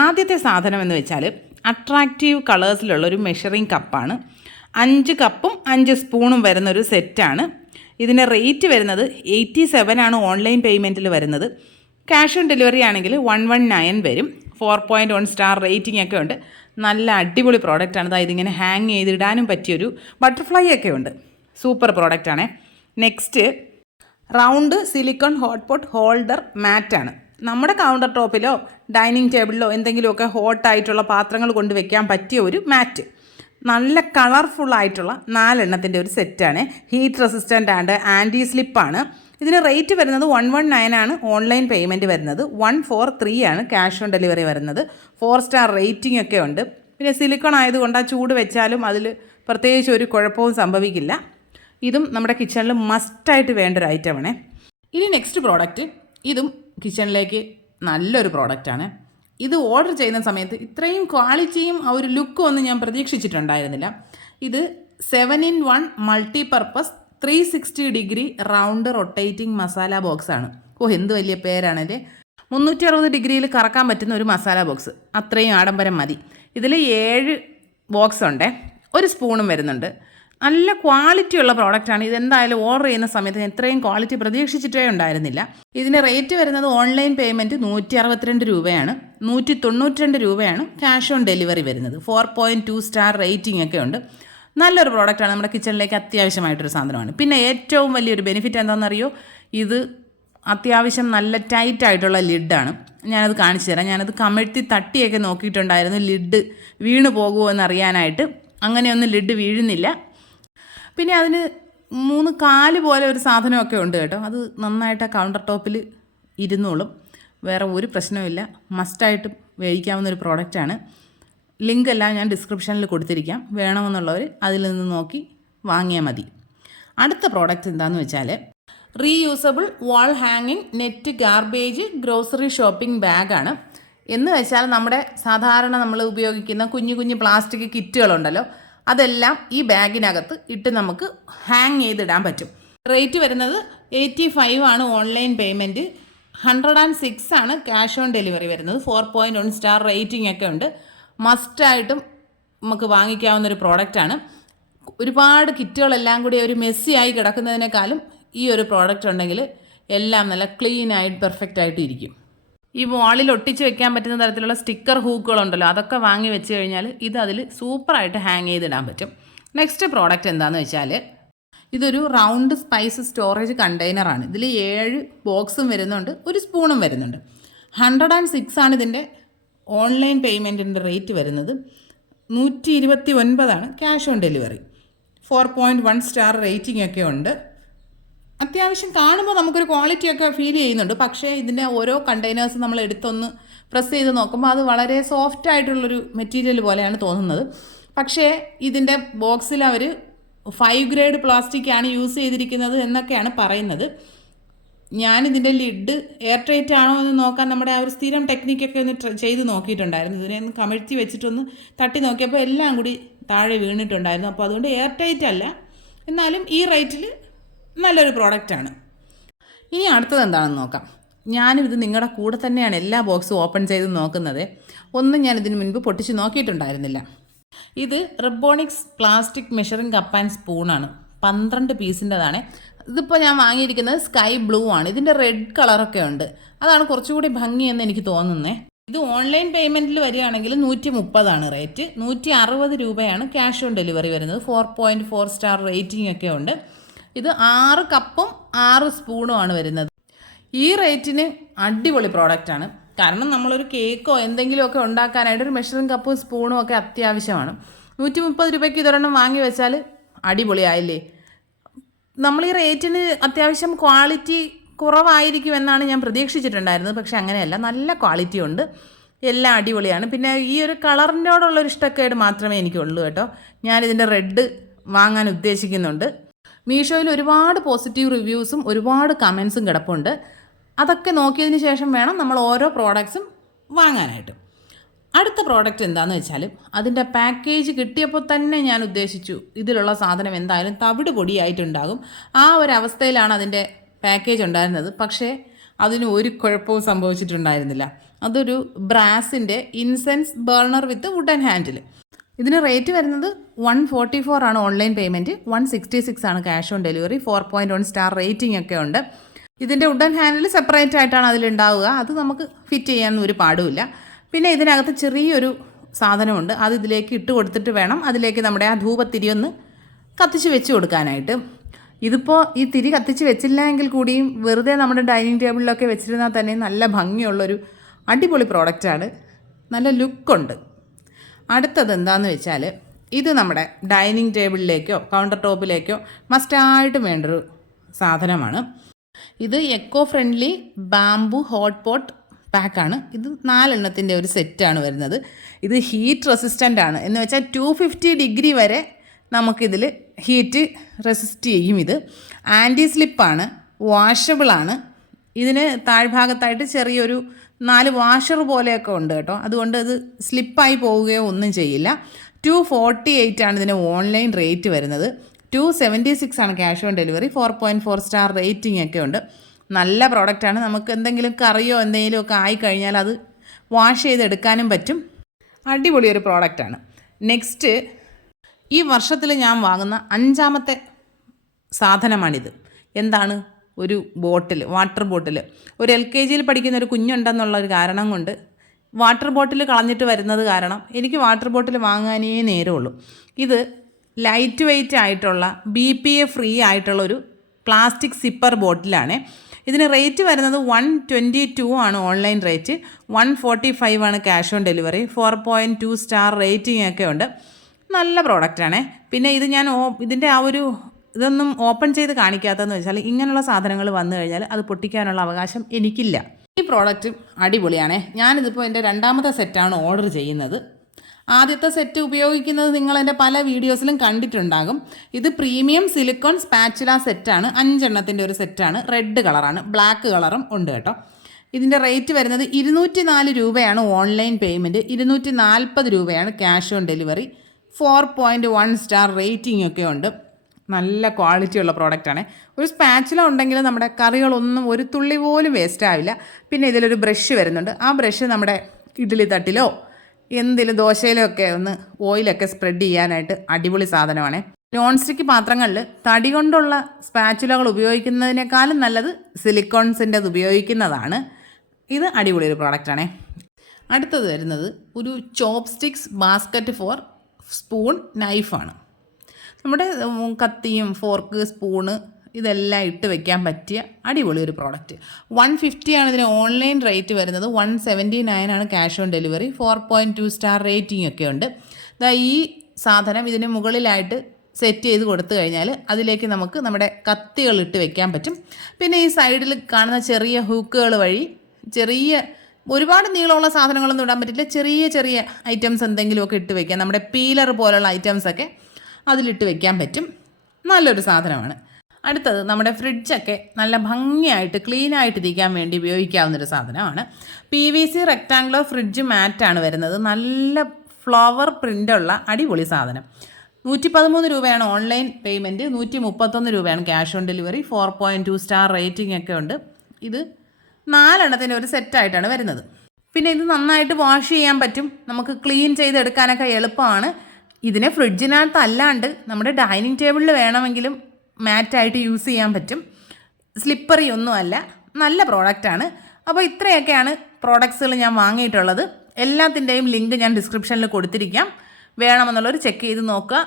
ആദ്യത്തെ സാധനം എന്ന് വെച്ചാൽ അട്രാക്റ്റീവ് കളേഴ്സിലുള്ളൊരു മെഷറിംഗ് കപ്പാണ്. 5 കപ്പും 5 സ്പൂണും വരുന്നൊരു സെറ്റാണ്. ഇതിൻ്റെ റേറ്റ് വരുന്നത് 87 ആണ് ഓൺലൈൻ പേയ്മെൻറ്റിൽ വരുന്നത്. ക്യാഷ് ഓൺ ഡെലിവറി ആണെങ്കിൽ 119 വരും. 4.1 സ്റ്റാർ റേറ്റിംഗ് ഒക്കെ ഉണ്ട്. നല്ല അടിപൊളി പ്രോഡക്റ്റാണ്. അതായത് ഇതിങ്ങനെ ഹാങ് ചെയ്തിടാനും പറ്റിയൊരു ബട്ടർഫ്ലൈ ഒക്കെ ഉണ്ട്. സൂപ്പർ പ്രോഡക്റ്റാണ്. Next round silicon hot pot holder മാറ്റാണ്. നമ്മുടെ കൗണ്ടർ ടോപ്പിലോ ഡൈനിങ് ടേബിളിലോ എന്തെങ്കിലുമൊക്കെ ഹോട്ടായിട്ടുള്ള പാത്രങ്ങൾ കൊണ്ട് വെക്കാൻ പറ്റിയ ഒരു മാറ്റ്. നല്ല കളർഫുള്ളായിട്ടുള്ള 4 എണ്ണത്തിൻ്റെ ഒരു സെറ്റാണ്. ഹീറ്റ് റെസിസ്റ്റൻ്റ് ആൻഡ് ആൻറ്റി സ്ലിപ്പാണ്. ഇതിന് റേറ്റ് വരുന്നത് 119 ആണ് ഓൺലൈൻ പേയ്മെൻറ്റ് വരുന്നത്. 143 ആണ് ക്യാഷ് ഓൺ ഡെലിവറി വരുന്നത്. 4 സ്റ്റാർ റേറ്റിംഗ് ഒക്കെ ഉണ്ട്. പിന്നെ സിലിക്കൺ ആയതുകൊണ്ട് ആ ചൂട് വെച്ചാലും അതിൽ പ്രത്യേകിച്ച് ഒരു കുഴപ്പവും സംഭവിക്കില്ല. ഇതും നമ്മുടെ കിച്ചണിൽ മസ്റ്റായിട്ട് വേണ്ട ഒരു ഐറ്റമാണ്. ഇനി നെക്സ്റ്റ് പ്രോഡക്റ്റ്, ഇതും കിച്ചണിലേക്ക് നല്ലൊരു പ്രോഡക്റ്റാണ്. ഇത് ഓർഡർ ചെയ്യുന്ന സമയത്ത് ഇത്രയും ക്വാളിറ്റിയും ആ ഒരു ലുക്കും ഒന്നും ഞാൻ പ്രതീക്ഷിച്ചിട്ടുണ്ടായിരുന്നില്ല. ഇത് 7-in-1 multipurpose 360 degree round rotating masala ബോക്സാണ്. എന്ത് വലിയ പേരാണല്ലേ. 360 ഡിഗ്രിയിൽ കറക്കാൻ പറ്റുന്ന ഒരു മസാല ബോക്സ്. അത്രയും ആഡംബരം മതി. ഇതിൽ 7 ബോക്സ് ഉണ്ട്. ഒരു സ്പൂണും വരുന്നുണ്ട്. നല്ല ക്വാളിറ്റിയുള്ള പ്രോഡക്റ്റാണ്. ഇതെന്തായാലും ഓർഡർ ചെയ്യുന്ന സമയത്ത് ഞാൻ ഇത്രയും ക്വാളിറ്റി പ്രതീക്ഷിച്ചിട്ടേ ഉണ്ടായിരുന്നില്ല. ഇതിൻ്റെ റേറ്റ് വരുന്നത് ഓൺലൈൻ പേയ്മെൻറ്റ് 162 രൂപയാണ്. 192 രൂപയാണ് ക്യാഷ് ഓൺ ഡെലിവറി വരുന്നത്. 4.2 സ്റ്റാർ റേറ്റിംഗ് ഒക്കെ ഉണ്ട്. നല്ലൊരു പ്രോഡക്റ്റാണ്. നമ്മുടെ കിച്ചണിലേക്ക് അത്യാവശ്യമായിട്ടൊരു സാധനമാണ്. പിന്നെ ഏറ്റവും വലിയൊരു ബെനിഫിറ്റ് എന്താണെന്നറിയോ, ഇത് അത്യാവശ്യം നല്ല ടൈറ്റായിട്ടുള്ള ലിഡാണ്. ഞാനത് കാണിച്ചു തരാം. ഞാനത് കമഴ്ത്തി തട്ടിയൊക്കെ നോക്കിയിട്ടുണ്ടായിരുന്നു ലിഡ് വീണു പോകുമോ എന്നറിയാനായിട്ട്. അങ്ങനെയൊന്നും ലിഡ് വീഴുന്നില്ല. പിന്നെ അതിന് 3 കാല് പോലെ ഒരു സാധനമൊക്കെ ഉണ്ട് കേട്ടോ. അത് നന്നായിട്ട് കൗണ്ടർ ടോപ്പിൽ ഇരുന്നോളും. വേറെ ഒരു പ്രശ്നവുമില്ല. മസ്റ്റായിട്ട് ഉപയോഗിക്കാവുന്നൊരു പ്രോഡക്റ്റാണ്. ലിങ്ക് എല്ലാം ഞാൻ ഡിസ്ക്രിപ്ഷനിൽ കൊടുത്തിരിക്കാം. വേണമെന്നുള്ളവർ അതിൽ നിന്ന് നോക്കി വാങ്ങിയാൽ മതി. അടുത്ത പ്രോഡക്റ്റ് എന്താണെന്ന് വെച്ചാൽ റീയൂസബിൾ വാൾ ഹാങ്ങിങ് നെറ്റ് ഗാർബേജ് ഗ്രോസറി ഷോപ്പിംഗ് ബാഗാണ്. എന്ന് വെച്ചാൽ നമ്മുടെ സാധാരണ നമ്മൾ ഉപയോഗിക്കുന്ന കുഞ്ഞു കുഞ്ഞു പ്ലാസ്റ്റിക് കിറ്റുകളുണ്ടല്ലോ, അതെല്ലാം ഈ ബാഗിനകത്ത് ഇട്ട് നമുക്ക് ഹാങ് ചെയ്തിടാൻ പറ്റും. റേറ്റ് വരുന്നത് 85 ആണ് ഓൺലൈൻ പേയ്മെൻറ്റ്. 106 ആണ് ക്യാഷ് ഓൺ ഡെലിവറി വരുന്നത്. 4.1 സ്റ്റാർ റേറ്റിംഗ് ഒക്കെ ഉണ്ട്. മസ്റ്റായിട്ടും നമുക്ക് വാങ്ങിക്കാവുന്നൊരു പ്രോഡക്റ്റാണ്. ഒരുപാട് കിറ്റുകളെല്ലാം കൂടി ഒരു മെസ്സിയായി കിടക്കുന്നതിനേക്കാളും ഈ ഒരു പ്രോഡക്റ്റ് ഉണ്ടെങ്കിൽ എല്ലാം നല്ല ക്ലീനായിട്ട് പെർഫെക്റ്റായിട്ട് ഇരിക്കും. ഈ വാളിൽ ഒട്ടിച്ച് വെക്കാൻ പറ്റുന്ന തരത്തിലുള്ള സ്റ്റിക്കർ ഹൂക്കുകളുണ്ടല്ലോ, അതൊക്കെ വാങ്ങി വെച്ച് കഴിഞ്ഞാൽ ഇത് അതിൽ സൂപ്പറായിട്ട് ഹാങ് ചെയ്തിടാൻ പറ്റും. നെക്സ്റ്റ് പ്രോഡക്റ്റ് എന്താണെന്ന് വെച്ചാൽ ഇതൊരു റൗണ്ട് സ്പൈസ് സ്റ്റോറേജ് കണ്ടെയ്നറാണ്. ഇതിൽ 7 ബോക്സും വരുന്നുണ്ട്, ഒരു സ്പൂണും വരുന്നുണ്ട്. 106 ആണ് ഇതിൻ്റെ ഓൺലൈൻ പേയ്മെൻറ്റിൻ്റെ റേറ്റ് വരുന്നത്. 129 ആണ് cash on delivery. 4.1 star rating ഒക്കെ ഉണ്ട്. അത്യാവശ്യം കാണുമ്പോൾ നമുക്കൊരു ക്വാളിറ്റിയൊക്കെ ഫീൽ ചെയ്യുന്നുണ്ട്. പക്ഷേ ഇതിൻ്റെ ഓരോ കണ്ടെയ്നേഴ്സ് നമ്മൾ എടുത്തൊന്ന് പ്രസ് ചെയ്ത് നോക്കുമ്പോൾ അത് വളരെ സോഫ്റ്റ് ആയിട്ടുള്ളൊരു മെറ്റീരിയൽ പോലെയാണ് തോന്നുന്നത്. പക്ഷേ ഇതിൻ്റെ ബോക്സിൽ അവർ 5 ഗ്രേഡ് പ്ലാസ്റ്റിക്കാണ് യൂസ് ചെയ്തിരിക്കുന്നത് എന്നൊക്കെയാണ് പറയുന്നത്. ഞാനിതിൻ്റെ ലിഡ് എയർ ടൈറ്റ് ആണോ എന്ന് നോക്കാൻ നമ്മുടെ ആ ഒരു സ്ഥിരം ടെക്നിക്കൊക്കെ ഒന്ന് ചെയ്ത് നോക്കിയിട്ടുണ്ടായിരുന്നു. ഇതിനെ ഒന്ന് കമഴ്ത്തി വെച്ചിട്ടൊന്ന് തട്ടി നോക്കിയപ്പോൾ എല്ലാം കൂടി താഴെ വീണിട്ടുണ്ടായിരുന്നു. അപ്പോൾ അതുകൊണ്ട് എയർ ടൈറ്റ് അല്ല, എന്നാലും ഈ റേറ്റിൽ നല്ലൊരു പ്രോഡക്റ്റാണ്. ഇനി അടുത്തത് എന്താണെന്ന് നോക്കാം. ഞാനിത് നിങ്ങളുടെ കൂടെ തന്നെയാണ് എല്ലാ ബോക്സും ഓപ്പൺ ചെയ്ത് നോക്കുന്നത്. ഒന്നും ഞാൻ ഇതിന് മുൻപ് പൊട്ടിച്ച് നോക്കിയിട്ടുണ്ടായിരുന്നില്ല. ഇത് റിബോണിക്സ് പ്ലാസ്റ്റിക് മെഷറിംഗ് കപ്പ് ആൻഡ് സ്പൂണാണ്. 12 പീസിൻ്റെതാണ്. ഇതിപ്പോൾ ഞാൻ വാങ്ങിയിരിക്കുന്നത് സ്കൈ ബ്ലൂ ആണ്. ഇതിൻ്റെ റെഡ് കളറൊക്കെ ഉണ്ട്. അതാണ് കുറച്ചുകൂടി ഭംഗിയെന്ന് എനിക്ക് തോന്നുന്നത്. ഇത് ഓൺലൈൻ പേയ്മെൻറ്റിൽ വരികയാണെങ്കിൽ 130 ആണ് റേറ്റ്. 160 രൂപയാണ് ക്യാഷ് ഓൺ ഡെലിവറി വരുന്നത്. 4.4 സ്റ്റാർ റേറ്റിംഗ് ഒക്കെ ഉണ്ട്. ഇത് 6 കപ്പും 6 സ്പൂണുമാണ് വരുന്നത്. ഈ റേറ്റിന് അടിപൊളി പ്രോഡക്റ്റാണ്. കാരണം നമ്മളൊരു കേക്കോ എന്തെങ്കിലുമൊക്കെ ഉണ്ടാക്കാനായിട്ട് ഒരു മെഷറിംഗ് കപ്പും സ്പൂണും ഒക്കെ അത്യാവശ്യമാണ്. 130 രൂപയ്ക്ക് ഇതൊരെണ്ണം വാങ്ങി വെച്ചാൽ അടിപൊളിയായില്ലേ. നമ്മൾ ഈ റേറ്റിന് അത്യാവശ്യം ക്വാളിറ്റി കുറവായിരിക്കും എന്നാണ് ഞാൻ പ്രതീക്ഷിച്ചിട്ടുണ്ടായിരുന്നത്. പക്ഷേ അങ്ങനെയല്ല, നല്ല ക്വാളിറ്റി ഉണ്ട്. എല്ലാം അടിപൊളിയാണ്. പിന്നെ ഈ ഒരു കളറിനോടുള്ളൊരു ഇഷ്ടക്കേട് മാത്രമേ എനിക്കുള്ളൂ കേട്ടോ. ഞാനിതിൻ്റെ റെഡ് വാങ്ങാൻ ഉദ്ദേശിക്കുന്നുണ്ട്. മീഷോയിൽ ഒരുപാട് പോസിറ്റീവ് റിവ്യൂസും ഒരുപാട് കമൻസും കിടപ്പുണ്ട്. അതൊക്കെ നോക്കിയതിന് ശേഷം വേണം നമ്മൾ ഓരോ പ്രോഡക്ട്സും വാങ്ങാനായിട്ട്. അടുത്ത പ്രോഡക്റ്റ് എന്താണെന്ന് വെച്ചാൽ അതിൻ്റെ പാക്കേജ് കിട്ടിയപ്പോൾ തന്നെ ഞാൻ ഉദ്ദേശിച്ചു ഇതിലുള്ള സാധനം എന്തായാലും തവിട് പൊടിയായിട്ടുണ്ടാകും. ആ ഒരു അവസ്ഥയിലാണ് അതിൻ്റെ പാക്കേജ് ഉണ്ടായിരുന്നത്. പക്ഷേ അതിന് ഒരു കുഴപ്പവും സംഭവിച്ചിട്ടുണ്ടായിരുന്നില്ല. അതൊരു ബ്രാസിൻ്റെ ഇൻസെൻസ് ബേർണർ വിത്ത് വുഡൻ ഹാൻഡിൽ. ഇതിന് റേറ്റ് വരുന്നത് 144 ആണ് ഓൺലൈൻ പേയ്മെൻറ്റ്, 166 ആണ് cash on delivery, 4.1 star rating ഒക്കെ ഉണ്ട്. ഇതിൻ്റെ വുഡൻ ഹാൻഡിൽ സെപ്പറേറ്റ് ആയിട്ടാണ് അതിലുണ്ടാവുക, അത് നമുക്ക് ഫിറ്റ് ചെയ്യാനൊന്നും ഒരു പാടുമില്ല. പിന്നെ ഇതിനകത്ത് ചെറിയൊരു സാധനമുണ്ട്, അത് ഇതിലേക്ക് ഇട്ട് കൊടുത്തിട്ട് വേണം അതിലേക്ക് നമ്മുടെ ആ ധൂപത്തിരി ഒന്ന് കത്തിച്ച് വെച്ച് കൊടുക്കാനായിട്ട്. ഇതിപ്പോൾ ഈ തിരി കത്തിച്ച് വെച്ചില്ല എങ്കിൽ കൂടിയും വെറുതെ നമ്മുടെ ഡൈനിങ് ടേബിളിലൊക്കെ വെച്ചിരുന്നാൽ തന്നെ നല്ല ഭംഗിയുള്ളൊരു അടിപൊളി പ്രോഡക്റ്റാണ്, നല്ല ലുക്കുണ്ട്. അടുത്തത് എന്താണെന്ന് വെച്ചാൽ ഇത് നമ്മുടെ ഡൈനിങ് ടേബിളിലേക്കോ കൗണ്ടർ ടോപ്പിലേക്കോ മസ്റ്റായിട്ടും വേണ്ടൊരു സാധനമാണ്. ഇത് eco friendly bamboo hot pot പാക്കാണ്. ഇത് 4 എണ്ണത്തിൻ്റെ ഒരു സെറ്റാണ് വരുന്നത്. ഇത് ഹീറ്റ് റെസിസ്റ്റൻ്റ് ആണ്, എന്ന് വെച്ചാൽ 250 ഡിഗ്രി വരെ നമുക്കിതിൽ ഹീറ്റ് റെസിസ്റ്റ് ചെയ്യും. ഇത് ആൻറ്റി സ്ലിപ്പാണ്, വാഷബിളാണ്. ഇതിന് താഴ്ഭാഗത്തായിട്ട് ചെറിയൊരു 4 വാഷർ പോലെയൊക്കെ ഉണ്ട് കേട്ടോ, അതുകൊണ്ട് ഇത് സ്ലിപ്പായി പോവുകയോ ഒന്നും ചെയ്യില്ല. 248 ആണ് ഇതിന് ഓൺലൈൻ റേറ്റ് വരുന്നത്, 276 ആണ് cash on delivery, 4.4 star rating ഒക്കെ ഉണ്ട്. നല്ല പ്രോഡക്റ്റാണ്. നമുക്ക് എന്തെങ്കിലും കറിയോ എന്തെങ്കിലും ഒക്കെ ആയിക്കഴിഞ്ഞാൽ അത് വാഷ് ചെയ്തെടുക്കാനും പറ്റും. അടിപൊളി ഒരു പ്രോഡക്റ്റാണ്. നെക്സ്റ്റ്, ഈ വർഷത്തിൽ ഞാൻ വാങ്ങുന്ന 5ാമത്തെ സാധനമാണിത്. എന്താണ്? ഒരു ബോട്ടിൽ, വാട്ടർ ബോട്ടിൽ. ഒരു LKGയിൽ പഠിക്കുന്ന ഒരു കുഞ്ഞുണ്ടെന്നുള്ള ഒരു കാരണം കൊണ്ട് വാട്ടർ ബോട്ടിൽ കളഞ്ഞിട്ട് വരുന്നത് കാരണം എനിക്ക് വാട്ടർ ബോട്ടിൽ വാങ്ങാനേ നേരമുള്ളൂ. ഇത് ലൈറ്റ് വെയ്റ്റ് ആയിട്ടുള്ള BPA ഫ്രീ ആയിട്ടുള്ളൊരു പ്ലാസ്റ്റിക് സിപ്പർ ബോട്ടിലാണ്. ഇതിന് റേറ്റ് വരുന്നത് 122 ആണ് ഓൺലൈൻ റേറ്റ്, 145 ആണ് cash on delivery, 4.2 star rating ഒക്കെ ഉണ്ട്. നല്ല പ്രോഡക്റ്റാണ്. പിന്നെ ഇത് ഞാൻ ഇതിൻ്റെ ആ ഒരു ഇതൊന്നും ഓപ്പൺ ചെയ്ത് കാണിക്കാത്തതെന്ന് വെച്ചാൽ ഇങ്ങനെയുള്ള സാധനങ്ങൾ വന്നു കഴിഞ്ഞാൽ അത് പൊട്ടിക്കാനുള്ള അവകാശം എനിക്കില്ല. ഈ പ്രോഡക്റ്റ് അടിപൊളിയാണ്. ഞാനിതിപ്പോൾ എൻ്റെ 2ാമത്തെ സെറ്റാണ് ഓർഡർ ചെയ്യുന്നത്. ആദ്യത്തെ സെറ്റ് ഉപയോഗിക്കുന്നത് നിങ്ങൾ എൻ്റെ പല വീഡിയോസിലും കണ്ടിട്ടുണ്ടാകും. ഇത് പ്രീമിയം സിലിക്കോൺ സ്പാച്ചുല സെറ്റാണ്, 5 എണ്ണത്തിൻ്റെ ഒരു സെറ്റാണ്. റെഡ് കളറാണ്, ബ്ലാക്ക് കളറും ഉണ്ട് കേട്ടോ. ഇതിൻ്റെ റേറ്റ് വരുന്നത് 204 രൂപയാണ് ഓൺലൈൻ പേയ്മെൻറ്റ്, 240 രൂപയാണ് cash on delivery, 4.1 star rating ഒക്കെ ഉണ്ട്. നല്ല ക്വാളിറ്റിയുള്ള പ്രോഡക്റ്റാണ്. ഒരു സ്പാച്ചുല ഉണ്ടെങ്കിൽ നമ്മുടെ കറികളൊന്നും ഒരു തുള്ളി പോലും വേസ്റ്റ് ആവില്ല. പിന്നെ ഇതിലൊരു ബ്രഷ് വരുന്നുണ്ട്, ആ ബ്രഷ് നമ്മുടെ ഇഡ്ഡലി തട്ടിലോ എന്തെങ്കിലും ദോശയിലോ ഒക്കെ ഒന്ന് ഓയിലൊക്കെ സ്പ്രെഡ് ചെയ്യാനായിട്ട് അടിപൊളി സാധനമാണ്. നോൺ സ്റ്റിക്ക് പാത്രങ്ങളിൽ തടി കൊണ്ടുള്ള സ്പാച്ചുലകൾ ഉപയോഗിക്കുന്നതിനേക്കാളും നല്ലത് സിലിക്കോൺസിൻ്റെത് ഉപയോഗിക്കുന്നതാണ്. ഇത് അടിപൊളി ഒരു പ്രോഡക്റ്റാണ്. അടുത്തത് വരുന്നത് ഒരു ചോപ്പ് സ്റ്റിക്സ് ബാസ്ക്കറ്റ് ഫോർ സ്പൂൺ നൈഫാണ്. നമ്മുടെ കത്തിയും ഫോർക്ക് സ്പൂണ് ഇതെല്ലാം ഇട്ട് വെക്കാൻ പറ്റിയ അടിപൊളി ഒരു പ്രോഡക്റ്റ്. 150 ആണ് ഇതിന് ഓൺലൈൻ റേറ്റ് വരുന്നത്, 179 ആണ് cash on delivery, 4.2 star rating ഒക്കെ ഉണ്ട്. ഈ സാധനം ഇതിന് മുകളിലായിട്ട് സെറ്റ് ചെയ്ത് കൊടുത്തു കഴിഞ്ഞാൽ അതിലേക്ക് നമുക്ക് നമ്മുടെ കത്തികൾ ഇട്ട് വെക്കാൻ പറ്റും. പിന്നെ ഈ സൈഡിൽ കാണുന്ന ചെറിയ ഹൂക്കുകൾ വഴി ഒരുപാട് നീളമുള്ള സാധനങ്ങളൊന്നും ഇടാൻ പറ്റില്ല, ചെറിയ ചെറിയ ഐറ്റംസ് എന്തെങ്കിലുമൊക്കെ ഇട്ട് വെക്കാം. നമ്മുടെ പീലർ പോലുള്ള ഐറ്റംസൊക്കെ അതിലിട്ട് വെക്കാൻ പറ്റും. നല്ലൊരു സാധനമാണ്. അടുത്തത്, നമ്മുടെ ഫ്രിഡ്ജൊക്കെ നല്ല ഭംഗിയായിട്ട് ക്ലീനായിട്ട് ഇരിക്കാൻ വേണ്ടി ഉപയോഗിക്കാവുന്നൊരു സാധനമാണ്. PVC റെക്റ്റാങ്കുലർ ഫ്രിഡ്ജ് മാറ്റാണ് വരുന്നത്. നല്ല ഫ്ലവർ പ്രിൻ്റുള്ള അടിപൊളി സാധനം. 113 രൂപയാണ് ഓൺലൈൻ പേയ്മെൻറ്റ്, 131 രൂപയാണ് cash on delivery, 4.2 star rating ഒക്കെ ഉണ്ട്. ഇത് 4 എണ്ണത്തിൻ്റെ ഒരു സെറ്റായിട്ടാണ് വരുന്നത്. പിന്നെ ഇത് നന്നായിട്ട് വാഷ് ചെയ്യാൻ പറ്റും, നമുക്ക് ക്ലീൻ ചെയ്തെടുക്കാനൊക്കെ എളുപ്പമാണ്. ഇതിനെ ഫ്രിഡ്ജിനകത്ത് അല്ലാണ്ട് നമ്മുടെ ഡൈനിങ് ടേബിളിൽ വേണമെങ്കിലും മാറ്റായിട്ട് യൂസ് ചെയ്യാൻ പറ്റും. സ്ലിപ്പറി ഒന്നുമല്ല, നല്ല പ്രോഡക്റ്റാണ്. അപ്പോൾ ഇത്രയൊക്കെയാണ് പ്രോഡക്ട്സുകൾ ഞാൻ വാങ്ങിയിട്ടുള്ളത്. എല്ലാത്തിൻ്റെയും ലിങ്ക് ഞാൻ ഡിസ്ക്രിപ്ഷനിൽ കൊടുത്തിരിക്കാം, വേണമെന്നുള്ളവർ ചെക്ക് ചെയ്ത് നോക്കുക.